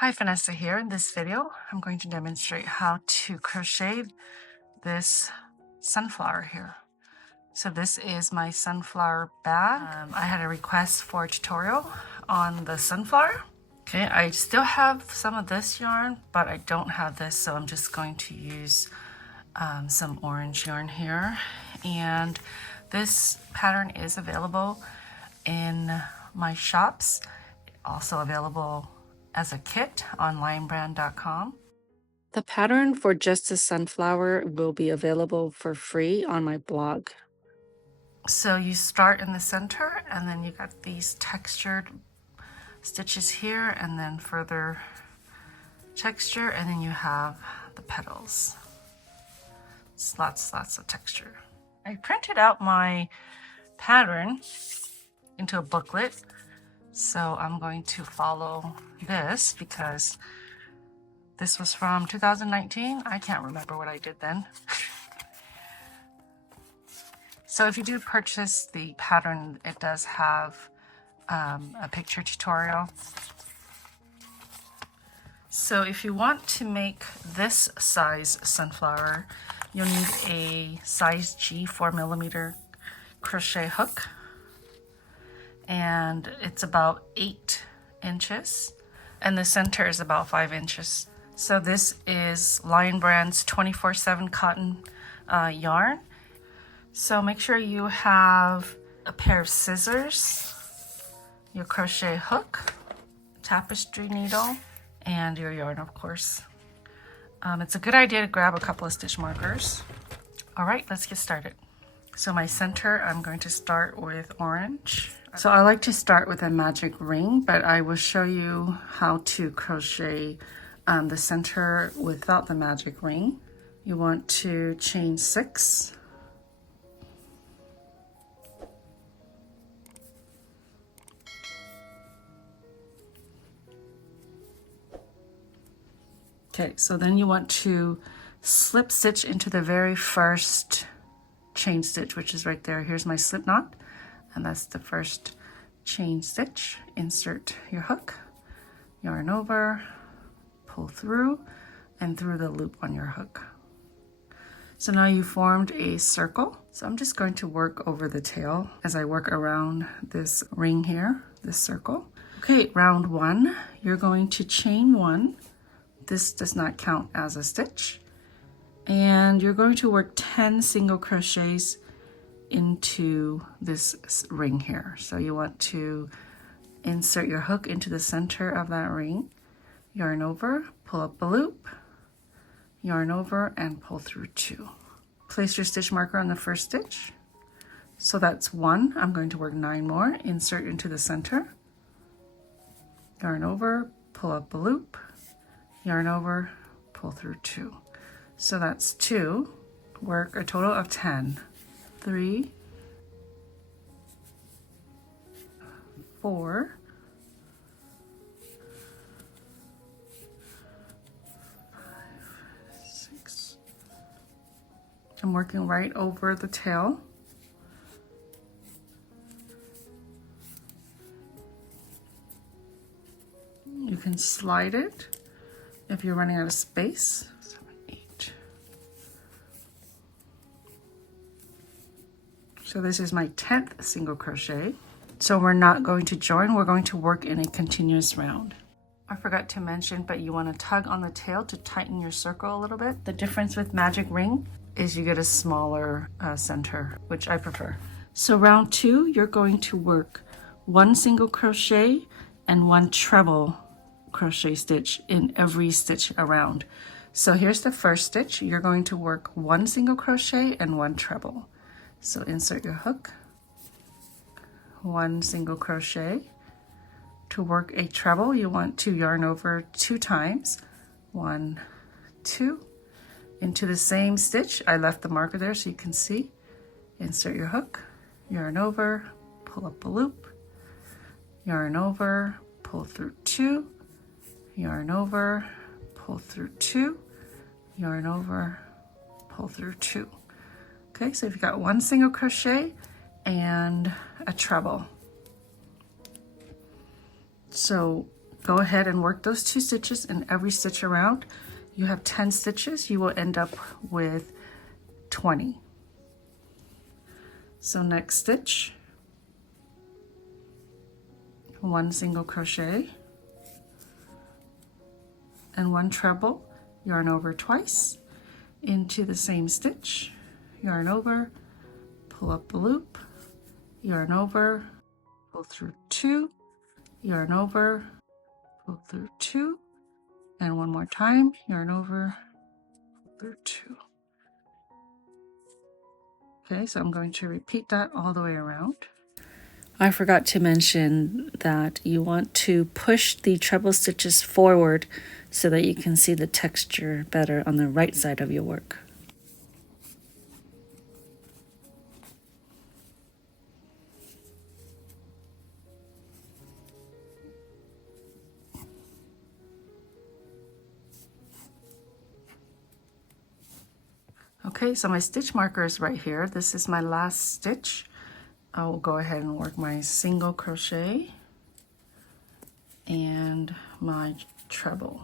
Hi, Phanessa here. In this video, I'm going to demonstrate how to crochet this sunflower here. So this is my sunflower bag. I had a request for a tutorial on the sunflower. Okay, I still have some of this yarn, but I don't have this, so I'm just going to use some orange yarn here. And this pattern is available in my shops, also available as a kit on linebrand.com. The pattern for just a sunflower will be available for free on my blog. So you start in the center and then you got these textured stitches here and then further texture, and then you have the petals. It's lots of texture. I printed out my pattern into a booklet, so I'm going to follow this because this was from 2019. I can't remember what I did then. So if you do purchase the pattern, it does have a picture tutorial. So if you want to make this size sunflower, you'll need a size G 4mm crochet hook. And it's about 8 inches. And the center is about 5 inches. So this is Lion Brand's 24/7 cotton yarn. So make sure you have a pair of scissors, your crochet hook, tapestry needle, and your yarn, of course. It's a good idea to grab a couple of stitch markers. All right, let's get started. So my center, I'm going to start with orange. So I like to start with a magic ring, but I will show you how to crochet the center without the magic ring. You want to chain 6. Okay, so then you want to slip stitch into the very first chain stitch, which is right there. Here's my slip knot, and that's the first chain stitch. Insert your hook, yarn over, pull through, and through the loop on your hook. So now you formed a circle. So I'm just going to work over the tail as I work around this ring here, this circle. Okay, round 1, you're going to chain 1. This does not count as a stitch. And you're going to work 10 single crochets into this ring here. So you want to insert your hook into the center of that ring, yarn over, pull up a loop, yarn over, and pull through 2. Place your stitch marker on the first stitch. So that's 1. I'm going to work 9 more. Insert into the center, yarn over, pull up a loop, yarn over, pull through 2. So that's 2. Work a total of 10. 3, 4, 5, 6. I'm working right over the tail. You can slide it if you're running out of space. 7, 8. So this is my 10th single crochet. So we're not going to join, we're going to work in a continuous round. I forgot to mention, but you want to tug on the tail to tighten your circle a little bit. The difference with magic ring is you get a smaller center, which I prefer. So round 2, you're going to work 1 single crochet and 1 treble crochet stitch in every stitch around. So here's the first stitch. You're going to work 1 single crochet and 1 treble. So insert your hook, 1 single crochet. To work a treble, you want to yarn over 2 times. 1, 2. Into the same stitch. I left the marker there so you can see. Insert your hook, yarn over, pull up a loop, yarn over, pull through 2, yarn over, pull through 2, yarn over, pull through 2. Okay, so you've got 1 single crochet and a treble. So go ahead and work those 2 stitches in every stitch around. You have 10 stitches, you will end up with 20. So next stitch, 1 single crochet and 1 treble, yarn over twice into the same stitch, yarn over, pull up the loop, yarn over, pull through 2, yarn over, pull through 2, and one more time, yarn over, pull through 2. Okay, so I'm going to repeat that all the way around. I forgot to mention that you want to push the treble stitches forward so that you can see the texture better on the right side of your work. Okay, so my stitch marker is right here. This is my last stitch. I will go ahead and work my single crochet and my treble.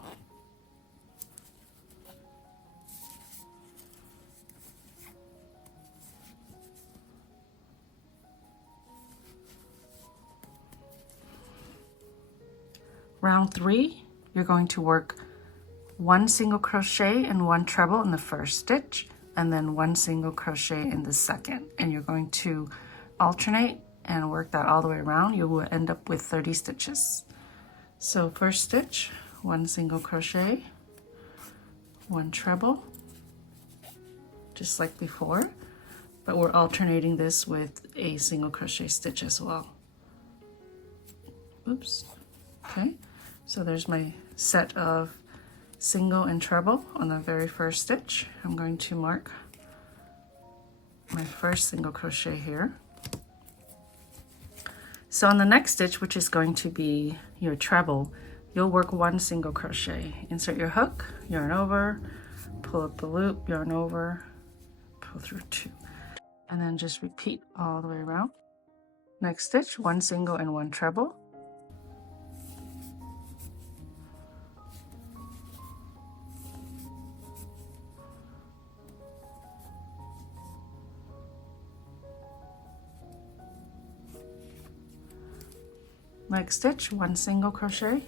Round 3, you're going to work 1 single crochet and 1 treble in the first stitch, and then 1 single crochet in the second, and you're going to alternate and work that all the way around. You will end up with 30 stitches. So first stitch, 1 single crochet, 1 treble, just like before, but we're alternating this with a single crochet stitch as well. Oops. Okay, so there's my set of single and treble on the very first stitch. I'm going to mark my first single crochet here. So on the next stitch, which is going to be your treble, you'll work 1 single crochet. Insert your hook, yarn over, pull up the loop, yarn over, pull through 2, and then just repeat all the way around. Next stitch, 1 single and 1 treble. Next stitch, 1 single crochet,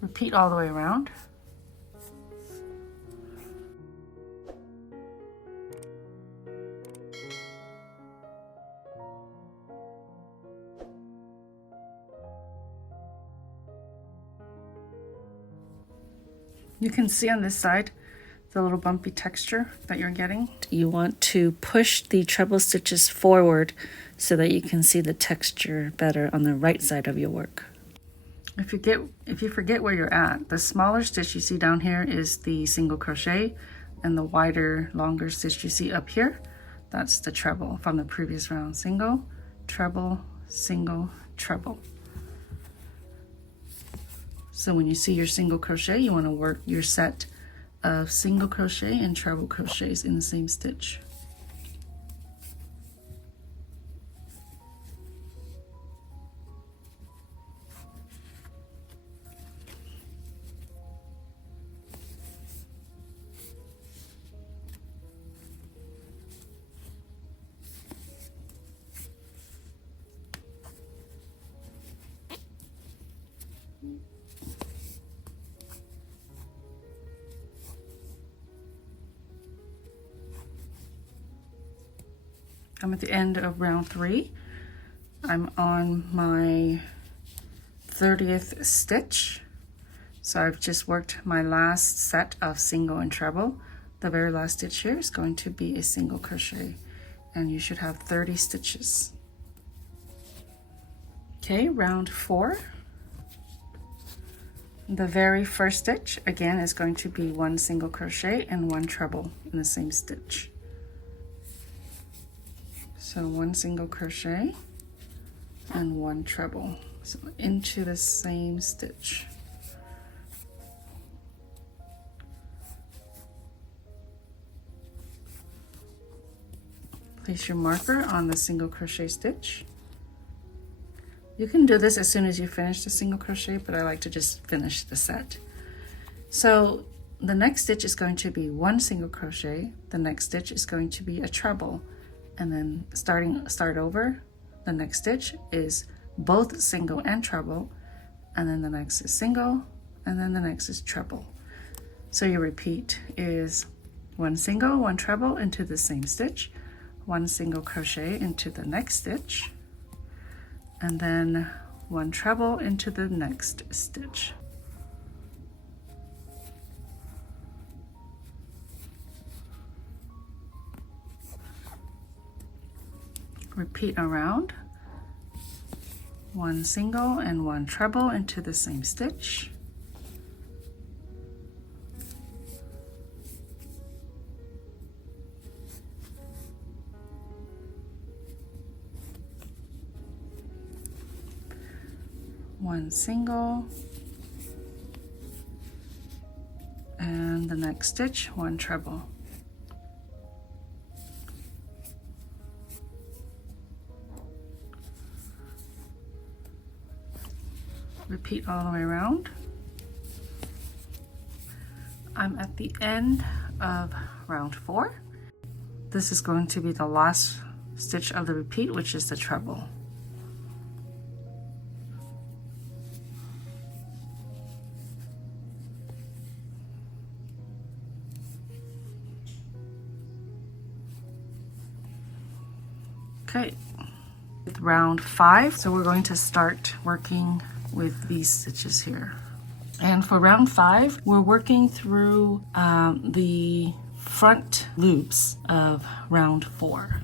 repeat all the way around. You can see on this side the little bumpy texture that you're getting. You want to push the treble stitches forward so that you can see the texture better on the right side of your work. If you forget where you're at, the smaller stitch you see down here is the single crochet, and the wider, longer stitch you see up here, that's the treble from the previous round. Single, treble, single, treble. So when you see your single crochet, you want to work your set of single crochet and treble crochets in the same stitch. I'm at the end of round 3. I'm on my 30th stitch. So I've just worked my last set of single and treble. The very last stitch here is going to be a single crochet, and you should have 30 stitches. Okay, round 4. The very first stitch, again, is going to be 1 single crochet and 1 treble in the same stitch. So 1 single crochet and 1 treble, so into the same stitch. Place your marker on the single crochet stitch You can do this as soon as you finish the single crochet, but I like to just finish the set. So the next stitch is going to be 1 single crochet, the next stitch is going to be a treble, and then start over. The next stitch is both single and treble, and then the next is single, and then the next is treble. So your repeat is 1 single, 1 treble into the same stitch, 1 single crochet into the next stitch, and then 1 treble into the next stitch. Repeat around, 1 single and 1 treble into the same stitch, one single, and the next stitch 1 treble. Repeat all the way around. I'm at the end of round 4. This is going to be the last stitch of the repeat, which is the treble. Okay, with round 5, so we're going to start working with these stitches here. And for round 5, we're working through the front loops of round 4.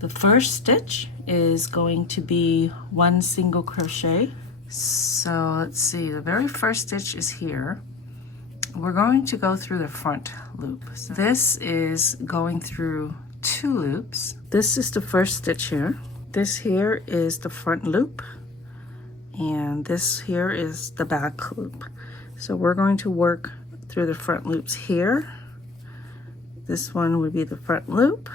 The first stitch is going to be 1 single crochet. So let's see, the very first stitch is here. We're going to go through the front loop. So this is going through 2 loops. This is the first stitch here. This here is the front loop, and this here is the back loop. So we're going to work through the front loops here. This one would be the front loop.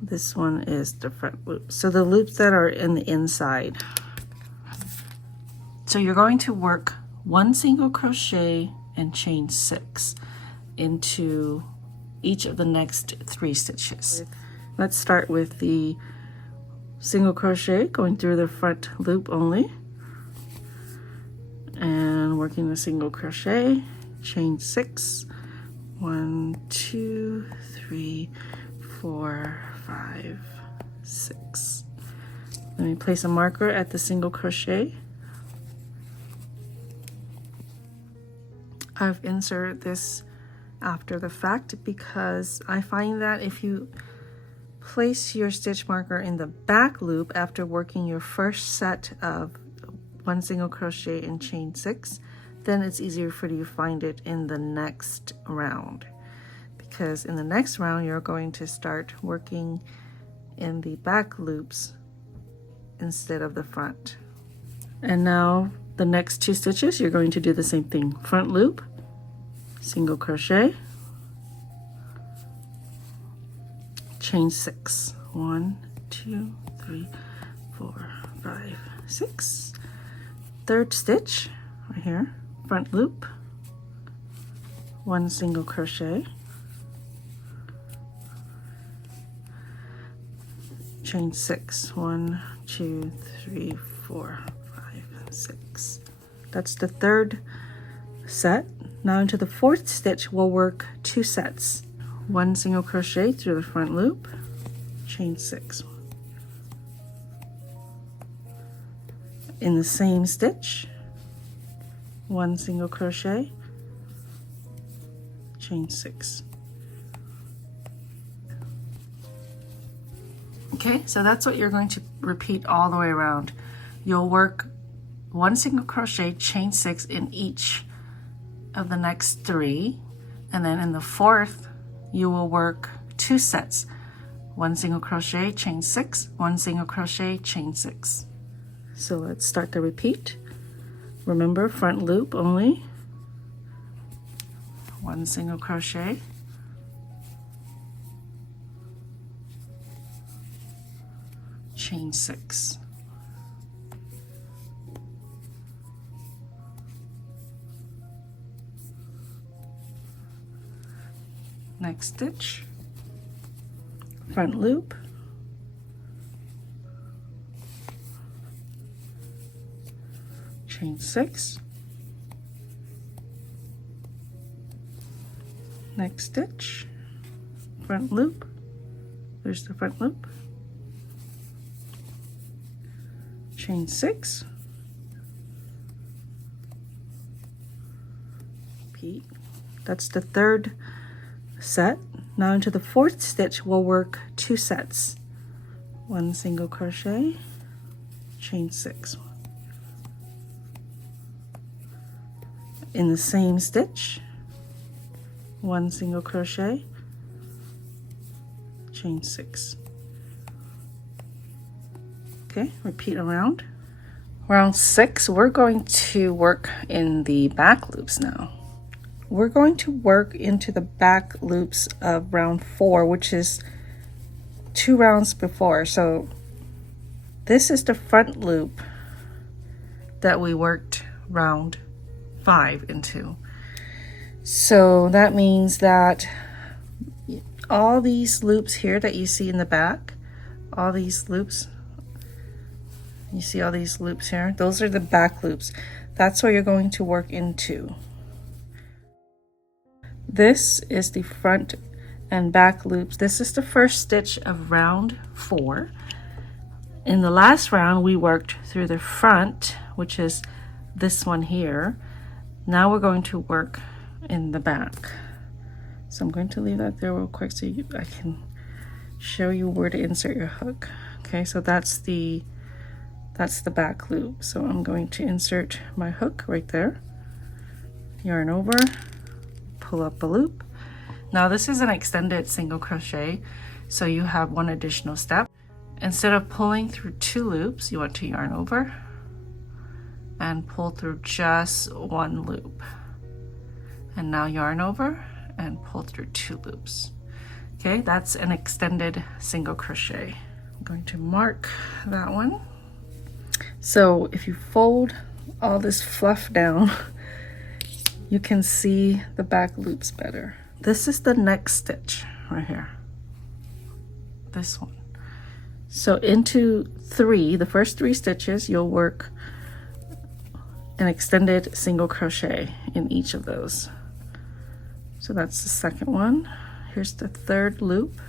This one is the front loop. So the loops that are in the inside. So you're going to work 1 single crochet and chain 6 into each of the next 3 stitches. Let's start with the single crochet, going through the front loop only, and working the single crochet, chain 6, 1, 2, 3, 4, 5, 6. Let me place a marker at the single crochet. I've inserted this after the fact because I find that if you place your stitch marker in the back loop after working your first set of 1 single crochet and chain 6, then it's easier for you to find it in the next round, because in the next round you're going to start working in the back loops instead of the front. And now the next 2 stitches you're going to do the same thing. Front loop, single crochet, chain 6, 1, 2, 3, 4, 5, 6. Third stitch right here, front loop, 1 single crochet, chain 6, 1, 2, 3, 4, 5, 6. That's the third set. Now into the fourth stitch we'll work 2 sets. 1 single crochet through the front loop, chain 6. In the same stitch, 1 single crochet, chain 6. Okay, so that's what you're going to repeat all the way around. You'll work 1 single crochet, chain 6 in each of the next 3, and then in the fourth you will work 2 sets. 1 single crochet, chain 6, 1 single crochet, chain 6. So let's start the repeat. Remember, front loop only, 1 single crochet, chain 6. next stitch, front loop, chain 6, next stitch, front loop, there's the front loop, chain 6, repeat. That's the third set. Now into the fourth stitch we'll work 2 sets, 1 single crochet, chain 6. In the same stitch, 1 single crochet, chain 6. Okay, repeat around. Round 6, we're going to work in the back loops now. We're going to work into the back loops of round 4, which is 2 rounds before. So this is the front loop that we worked round 5 into. So that means that all these loops here that you see in the back, all these loops, you see all these loops here, those are the back loops. That's what you're going to work into. This is the front and back loops. This is the first stitch of round 4. In the last round we worked through the front, which is this one here. Now we're going to work in the back. So I'm going to leave that there real quick so I can show you where to insert your hook. Okay, so that's the back loop. So I'm going to insert my hook right there, yarn over, pull up a loop. Now this is an extended single crochet, so you have 1 additional step. Instead of pulling through 2 loops, you want to yarn over and pull through just 1 loop. And now yarn over and pull through 2 loops. Okay, that's an extended single crochet. I'm going to mark that one. So if you fold all this fluff down, you can see the back loops better. This is the next stitch right here, this one. So into 3, the first 3 stitches, you'll work an extended single crochet in each of those. So that's the second one. Here's the third loop,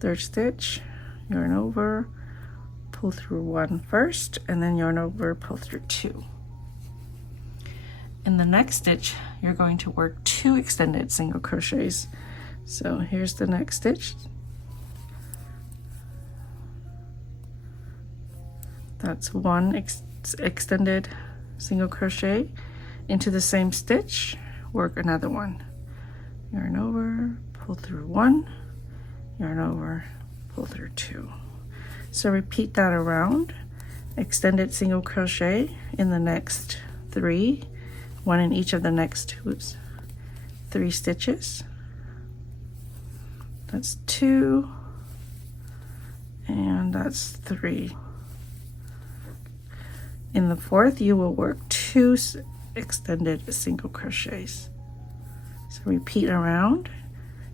third stitch, yarn over, pull through 1 first, and then yarn over, pull through 2. In the next stitch, you're going to work 2 extended single crochets. So here's the next stitch. That's 1 extended single crochet. Into the same stitch, work another one. Yarn over, pull through 1, yarn over, pull through 2. So repeat that around. Extended single crochet in the next 3, 1 in each of the next 3 stitches. That's 2, and that's 3. In the fourth, you will work 2 extended single crochets. So repeat around.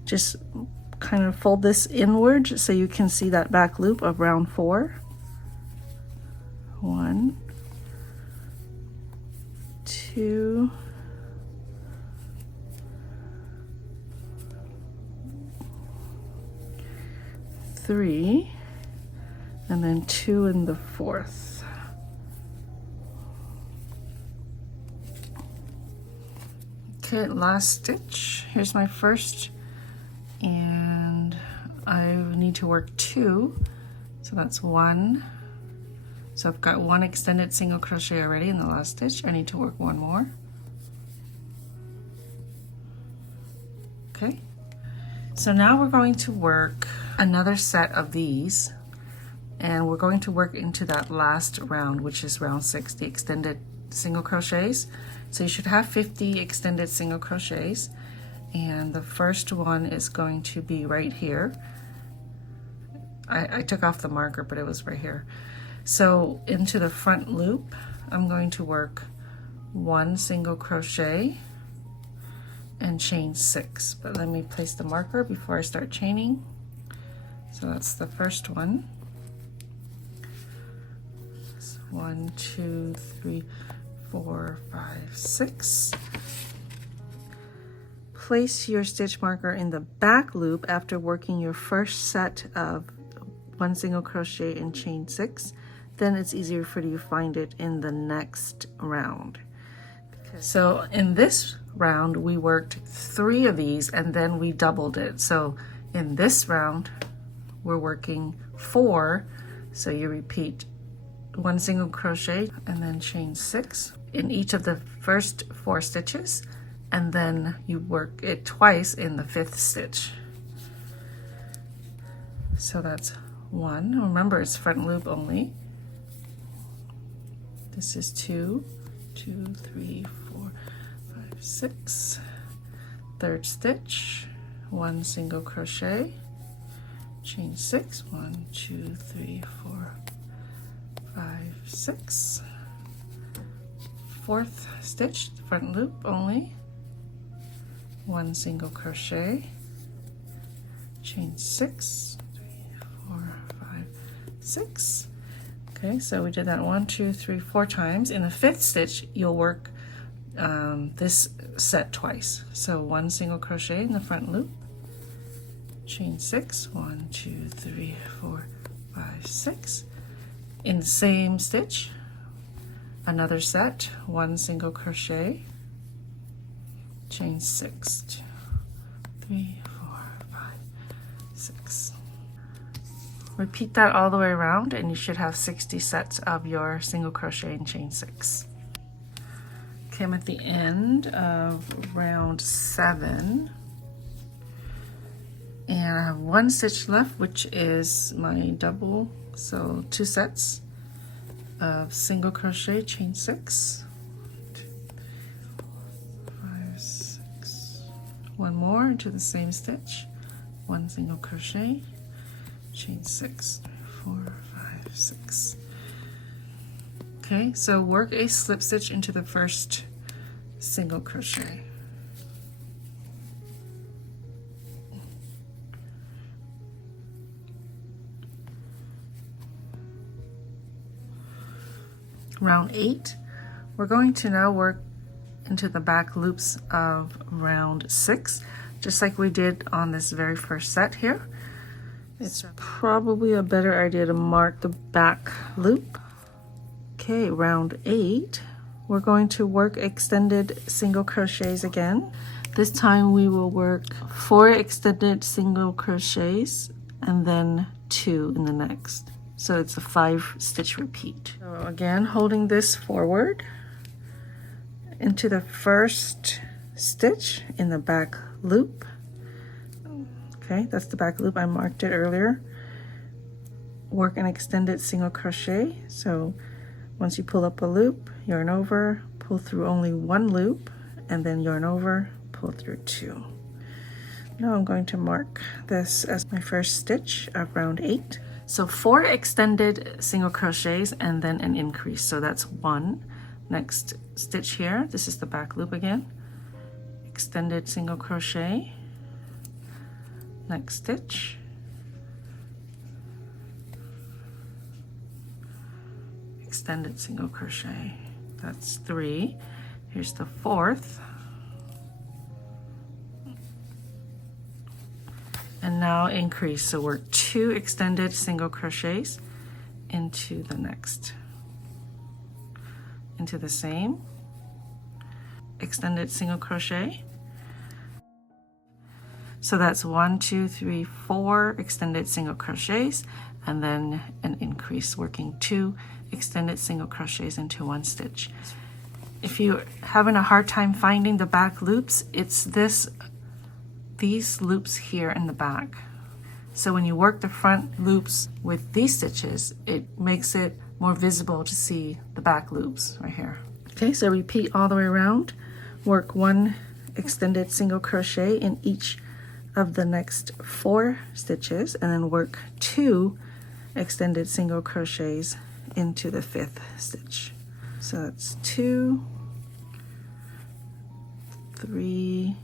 Just kind of fold this inward so you can see that back loop of round 4. 1, 2, 3, and then 2 in the fourth. Okay, last stitch. Here's my first, and I need to work 2, so that's 1. So I've got 1 extended single crochet already in the last stitch. I need to work 1 more. Okay, so now we're going to work another set of these, and we're going to work into that last round, which is round 6, the extended single crochets. So you should have 50 extended single crochets, and the first one is going to be right here. I took off the marker, but it was right here. So into the front loop, I'm going to work 1 single crochet, and chain 6. But let me place the marker before I start chaining. So that's the first one. So 1, 2, 3, 4, 5, 6. Place your stitch marker in the back loop after working your first set of 1 single crochet and chain 6. Then it's easier for you to find it in the next round. So in this round we worked 3 of these and then we doubled it. So in this round we're working 4, so you repeat 1 single crochet and then chain 6 in each of the first 4 stitches, and then you work it twice in the 5th stitch. So that's 1. Remember, it's front loop only. This is 2, 2, 3, 4, 5, 6. 3rd stitch, 1 single crochet, chain 6, 1, 2, 3, 4, 5, 6. 4th stitch, front loop only, 1 single crochet, chain 6, 3, 4, 5, 6. Okay, so we did that 1, 2, 3, 4 times. In the 5th stitch, you'll work this set twice. So 1 single crochet in the front loop, chain 6, 1, 2, 3, 4, 5, 6. In the same stitch, another set, 1 single crochet, chain 6, 2, 3, 4, 5, 6. Repeat that all the way around and you should have 60 sets of your single crochet and chain 6. Okay, I'm at the end of round 7 and I have 1 stitch left, which is my double, so 2 sets of single crochet, chain 6, 2, 3, 4, 5, 6. 1 more into the same stitch, 1 single crochet, chain 6, 4, 5, 6. Okay, so work a slip stitch into the first single crochet. Round 8, we're going to now work into the back loops of round 6, just like we did on this very first set here. It's probably a better idea to mark the back loop. Okay, round 8, we're going to work extended single crochets again. This time we will work 4 extended single crochets and then 2 in the next. So it's a 5 stitch repeat. So again, holding this forward into the first stitch in the back loop. Okay, that's the back loop. I marked it earlier. Work an extended single crochet. So once you pull up a loop, yarn over, pull through only 1 loop, and then yarn over, pull through 2. Now I'm going to mark this as my first stitch of round 8. So 4 extended single crochets and then an increase. So that's 1. Next stitch here, this is the back loop again. Extended single crochet. Next stitch. Extended single crochet. That's 3. Here's the 4th. And now increase, so we're 2 extended single crochets into the next, into the same extended single crochet. So that's 1, 2, 3, 4 extended single crochets and then an increase, working 2 extended single crochets into 1 stitch. If you're having a hard time finding the back loops, it's these loops here in the back. So when you work the front loops with these stitches, it makes it more visible to see the back loops right here. Okay, so repeat all the way around. Work 1 extended single crochet in each of the next 4 stitches and then work 2 extended single crochets into the 5th stitch. So that's 2, 3,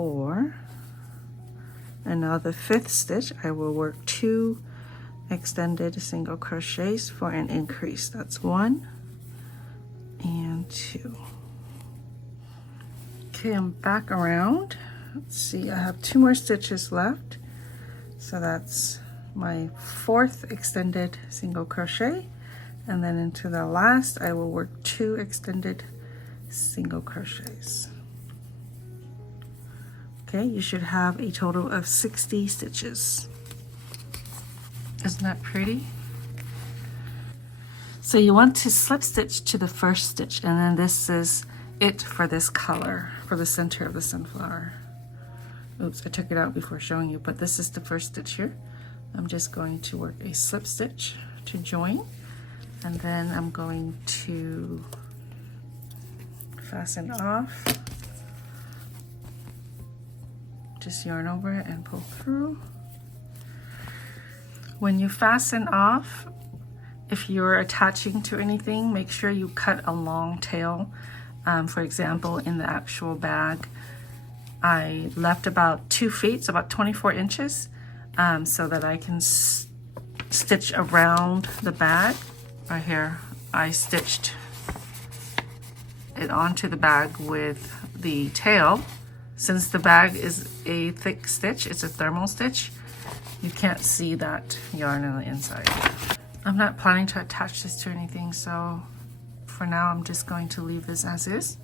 4, and now the 5th stitch I will work 2 extended single crochets for an increase. That's 1 and 2. Okay, I'm back around. Let's see, I have 2 more stitches left, so that's my 4th extended single crochet, and then into the last I will work 2 extended single crochets. Okay, you should have a total of 60 stitches. Isn't that pretty? So you want to slip stitch to the first stitch, and then this is it for this color, for the center of the sunflower. Oops, I took it out before showing you, but this is the first stitch here. I'm just going to work a slip stitch to join, and then I'm going to fasten off. Just yarn over it and pull through. When you fasten off, if you're attaching to anything, make sure you cut a long tail. For example, in the actual bag, I left about 2 feet, so about 24 inches, so that I can stitch around the bag. Right here, I stitched it onto the bag with the tail. Since the bag is a thick stitch, it's a thermal stitch, you can't see that yarn on the inside. I'm not planning to attach this to anything, so for now I'm just going to leave this as is.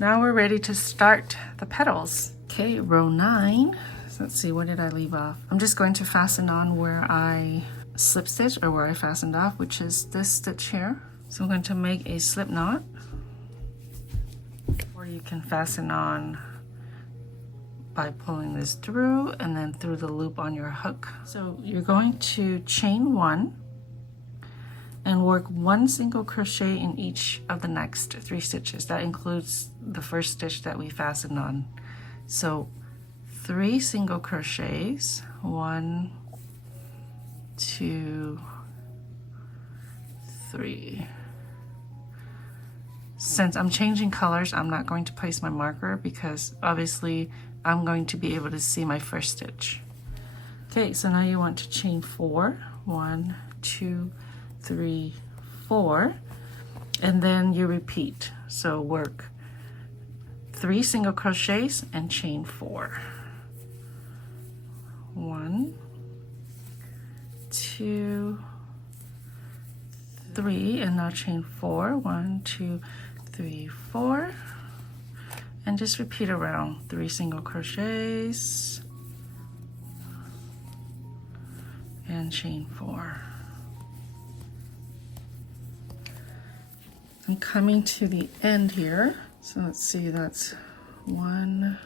Now we're ready to start the petals. Okay, row 9. So let's see, where did I leave off? I'm just going to fasten on where I slip stitch, or where I fastened off, which is this stitch here. So I'm going to make a slip knot, or you can fasten on by pulling this through and then through the loop on your hook. So you're going to chain 1 and work 1 single crochet in each of the next 3 stitches. That includes the first stitch that we fastened on. So 3 single crochets, 1, 2, 3. Since I'm changing colors, I'm not going to place my marker because obviously I'm going to be able to see my first stitch. Okay, so now you want to chain 4, 1, 2, 3, 4, and then you repeat. So work 3 single crochets and chain 4. 1, 2, 3, and now chain 4. 1, 2, 3, 4, and just repeat around 3 single crochets and chain 4. I'm coming to the end here, so let's see, that's 1,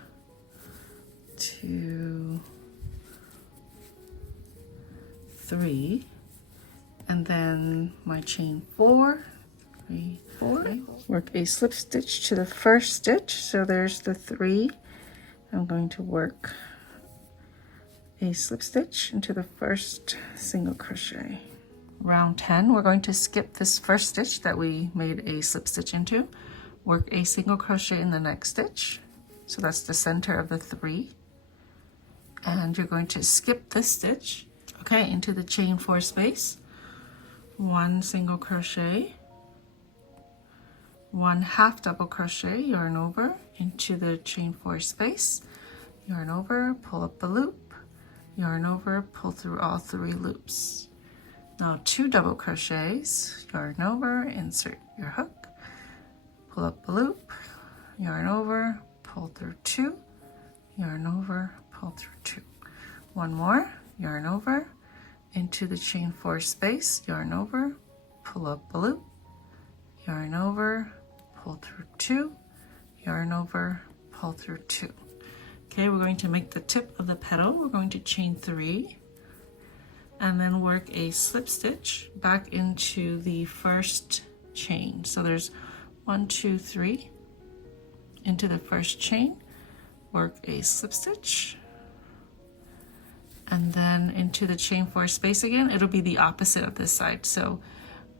2, 3, and then my chain 4, 3, 4. Work a slip stitch to the first stitch, so there's the 3. I'm going to work a slip stitch into the first single crochet. Round 10, we're going to skip this first stitch that we made a slip stitch into. Work a single crochet in the next stitch, so that's the center of the 3, and you're going to skip this stitch, okay, into the chain 4 space. 1 single crochet, 1 half double crochet, yarn over into the chain 4 space, yarn over, pull up the loop, yarn over, pull through all 3 loops. Now 2 double crochets, yarn over, insert your hook, pull up the loop, yarn over, pull through 2, yarn over, pull through 2. 1 more, yarn over into the chain 4 space, yarn over, pull up the loop, yarn over, pull through 2, yarn over, pull through 2. Okay, we're going to make the tip of the petal. We're going to chain 3 and then work a slip stitch back into the first chain. So there's 1, 2, 3 into the first chain, work a slip stitch, and then into the chain 4 space again. It'll be the opposite of this side. So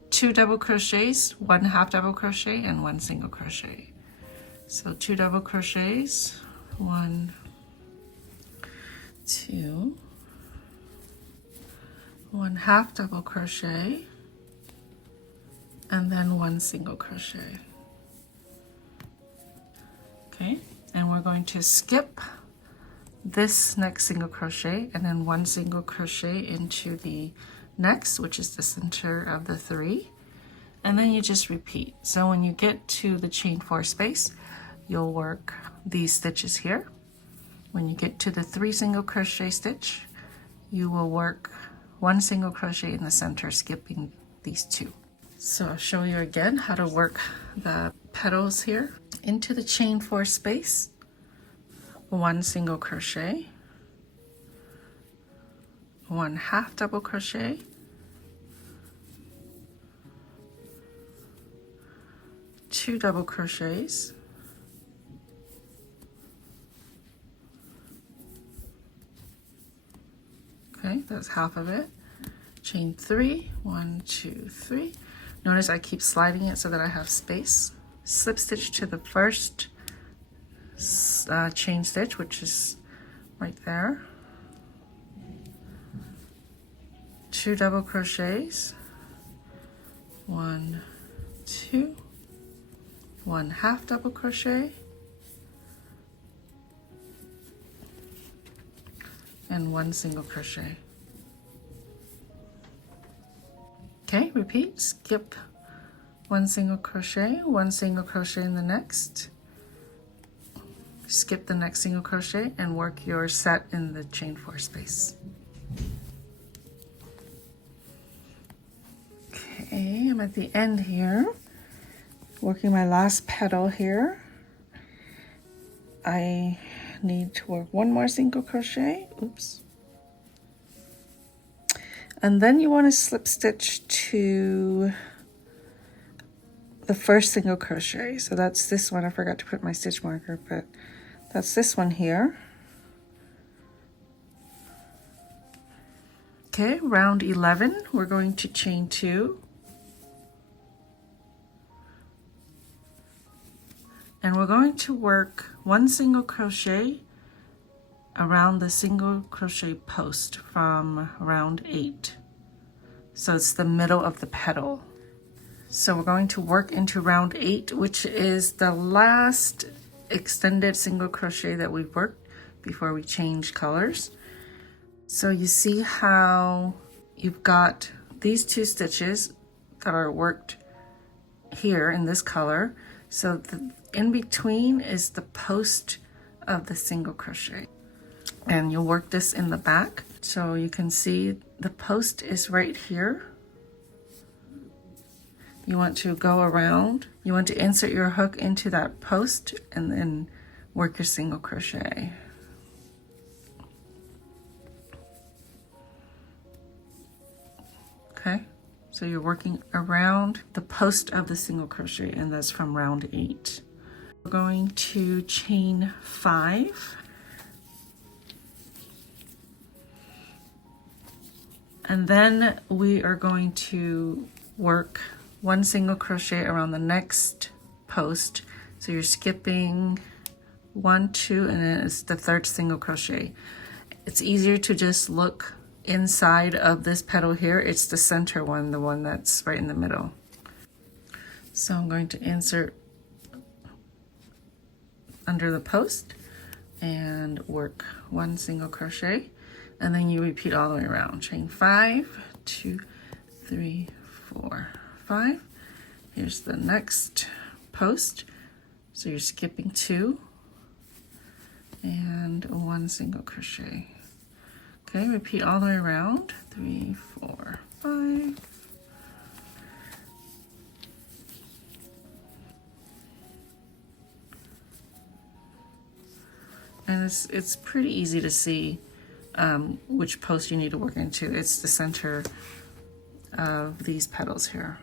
2 double crochets, 1 half double crochet, and 1 single crochet. So 2 double crochets, 1, 2, 1 half double crochet, and then 1 single crochet. Okay, and we're going to skip this next single crochet and then 1 single crochet into the next, which is the center of the 3, and then you just repeat. So when you get to the chain 4 space, you'll work these stitches here. When you get to the 3 single crochet stitch, you will work 1 single crochet in the center, skipping these 2. So I'll show you again how to work the petals here. Into the chain 4 space, 1 single crochet, 1 half double crochet, 2 double crochets, okay, that's half of it. Chain 3, 1, 2, 3. Notice I keep sliding it so that I have space. Slip stitch to the first chain stitch, which is right there. 2 double crochets, 1, 2, 1 half double crochet, and 1 single crochet. Okay, repeat, skip 1 single crochet, 1 single crochet in the next, skip the next single crochet, and work your set in the chain 4 space. Okay, I'm at the end here, working my last petal here. I need to work 1 more single crochet, oops. And then you want to slip stitch to the first single crochet. So that's this one. I forgot to put my stitch marker, but that's this one here. Okay, round 11, we're going to chain 2. And we're going to work 1 single crochet around the single crochet post from round 8. So it's the middle of the petal. So we're going to work into round 8, which is the last extended single crochet that we've worked before we change colors. So you see how you've got these 2 stitches that are worked here in this color. So in between is the post of the single crochet. And you'll work this in the back. So you can see the post is right here. You want to go around. You want to insert your hook into that post and then work your single crochet. Okay, so you're working around the post of the single crochet, and that's from round 8. We're going to chain 5. And then we are going to work 1 single crochet around the next post. So you're skipping 1, 2, and then it's the 3rd single crochet. It's easier to just look inside of this petal here. It's the center one, the one that's right in the middle. So I'm going to insert under the post and work 1 single crochet, and then you repeat all the way around. Chain 5, 2, 3, 4, 5. Here's the next post. So you're skipping 2 and 1 single crochet. Okay, repeat all the way around. 3, 4, 5. And it's pretty easy to see which post you need to work into. It's the center of these petals here.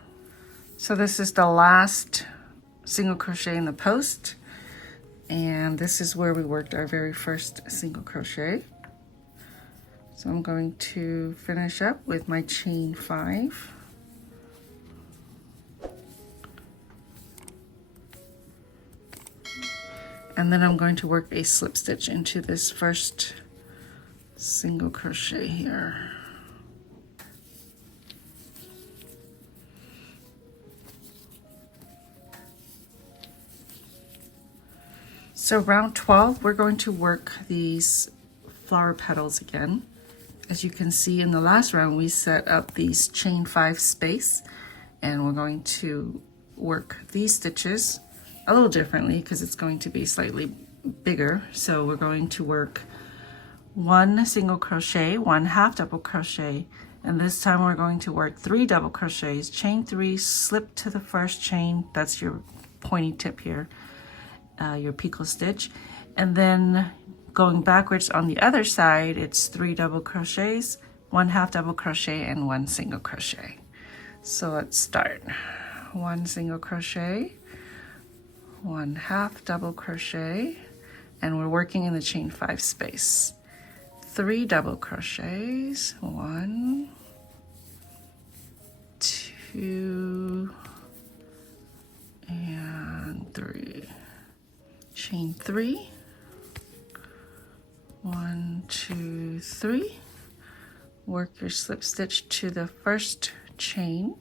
So this is the last single crochet in the post, and this is where we worked our very first single crochet. So I'm going to finish up with my chain 5. And then I'm going to work a slip stitch into this first single crochet here. So round 12, we're going to work these flower petals again. As you can see in the last round, we set up these chain 5 space, and we're going to work these stitches a little differently because it's going to be slightly bigger. So we're going to work 1 single crochet, 1 half double crochet, and this time we're going to work 3 double crochets, chain 3, slip to the first chain, that's your pointy tip here, your picot stitch, and then going backwards on the other side, it's 3 double crochets, 1 half double crochet, and 1 single crochet. So let's start. 1 single crochet, 1 half double crochet, and we're working in the chain 5 space. 3 double crochets, 1, 2, and 3. Chain 3, 1, 2, 3. Work your slip stitch to the first chain,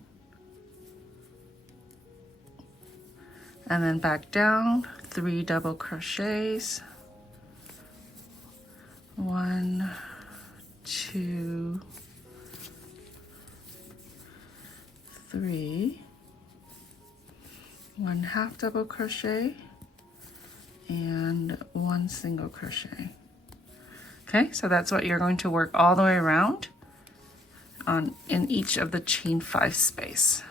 and then back down, 3 double crochets, 1, 2, 3, 1 half double crochet, and 1 single crochet. Okay, so that's what you're going to work all the way around in each of the chain 5 space.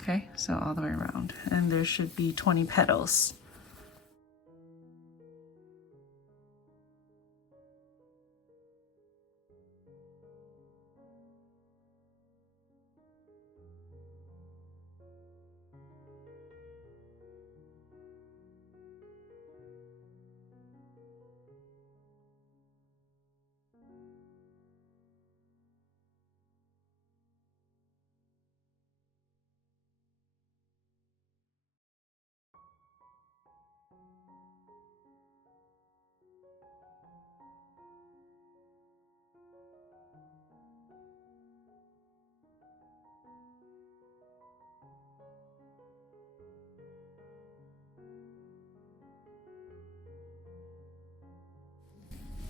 Okay, so all the way around, and there should be 20 petals.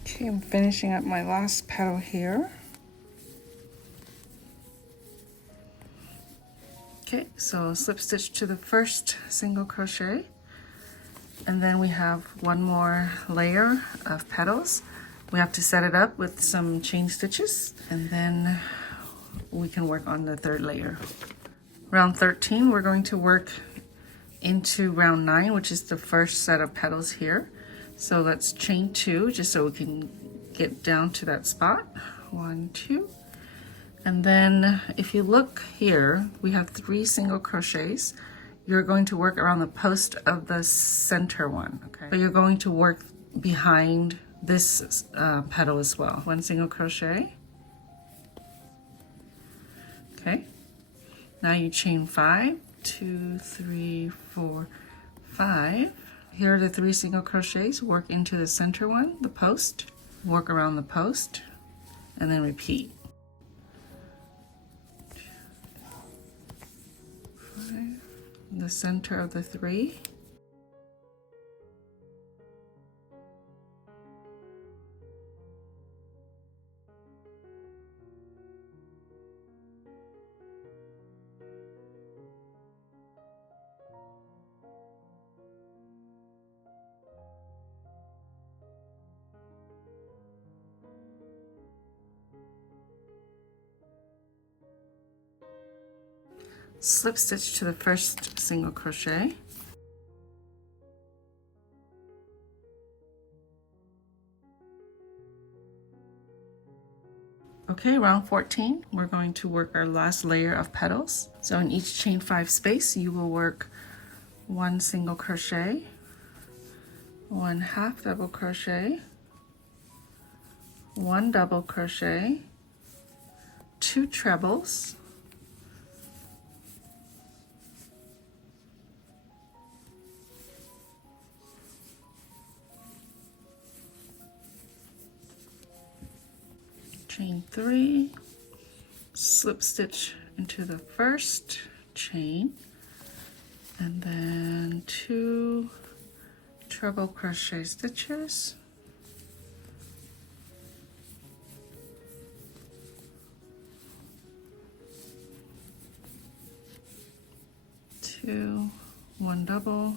Okay, I'm finishing up my last petal here. Okay, so slip stitch to the first single crochet, and then we have one more layer of petals. We have to set it up with some chain stitches, and then we can work on the third layer. Round 13, we're going to work into round 9, which is the first set of petals here. So let's chain 2 just so we can get down to that spot. 1, 2. And then if you look here, we have 3 single crochets. You're going to work around the post of the center one, okay? So you're going to work behind this petal as well. 1 single crochet. Okay. Now you chain 5, 2, 3, 4, 5. Here are the 3 single crochets. Work into the center one, the post. Work around the post, and then repeat. 5, the center of the 3. Slip stitch to the first single crochet. Okay, round 14, we're going to work our last layer of petals. So in each chain 5 space, you will work 1 single crochet, 1 half double crochet, 1 double crochet, 2 trebles, chain 3, slip stitch into the first chain, and then 2 treble crochet stitches, two, 1 double,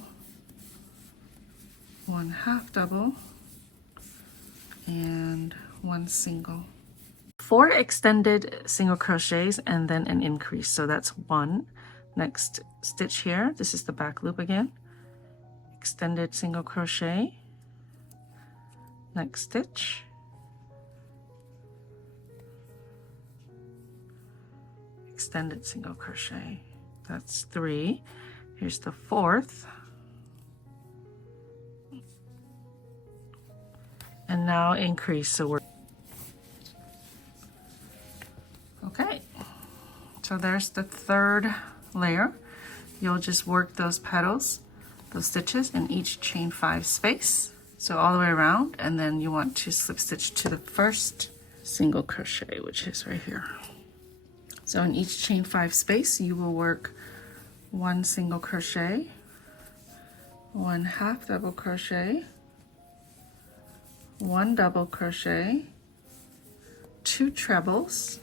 1 half double, and 1 single. 4 extended single crochets and then an increase, so that's 1. Next stitch here, this is the back loop again, extended single crochet, next stitch, extended single crochet, that's 3. Here's the 4th, and now increase, so we're okay. So there's the 3rd layer. You'll just work those petals, those stitches in each chain 5 space, so all the way around, and then you want to slip stitch to the first single crochet, which is right here. So in each chain 5 space you will work 1 single crochet, 1 half double crochet, 1 double crochet, 2 trebles,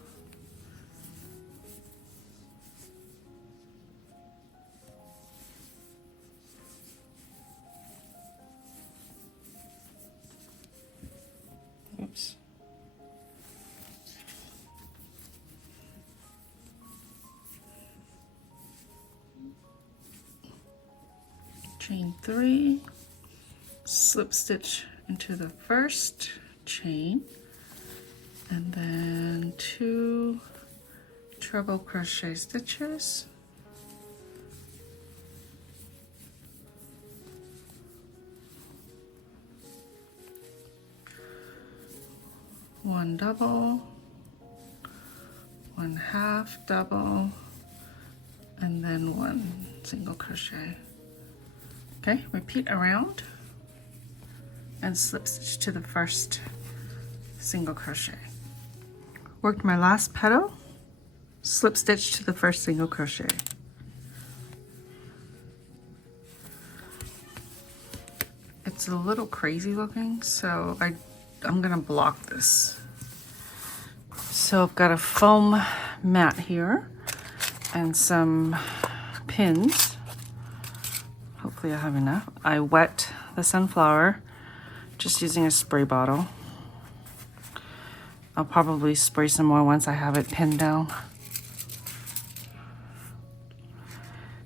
oops, chain 3, slip stitch into the first chain, and then 2 treble crochet stitches, one double, 1 half double, and then 1 single crochet. Okay, repeat around and slip stitch to the first single crochet. Worked my last petal, slip stitch to the first single crochet. It's a little crazy looking, so I'm gonna block this. So I've got a foam mat here and some pins. Hopefully I have enough. I wet the sunflower just using a spray bottle. I'll probably spray some more once I have it pinned down.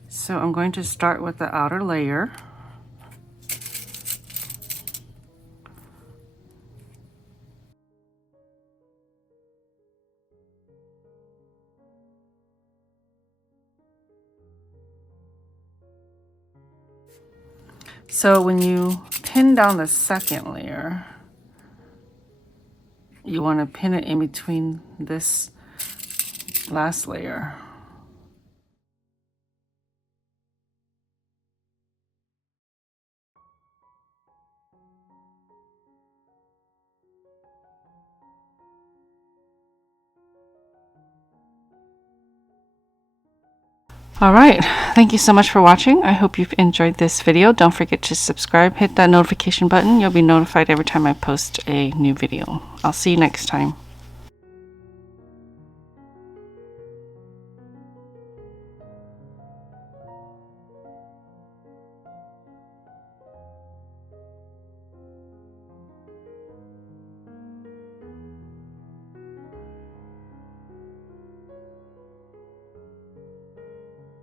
So I'm going to start with the outer layer. So when you pin down the second layer, you want to pin it in between this last layer. All right, thank you so much for watching. I hope you've enjoyed this video. Don't forget to subscribe, hit that notification button. You'll be notified every time I post a new video. I'll see you next time.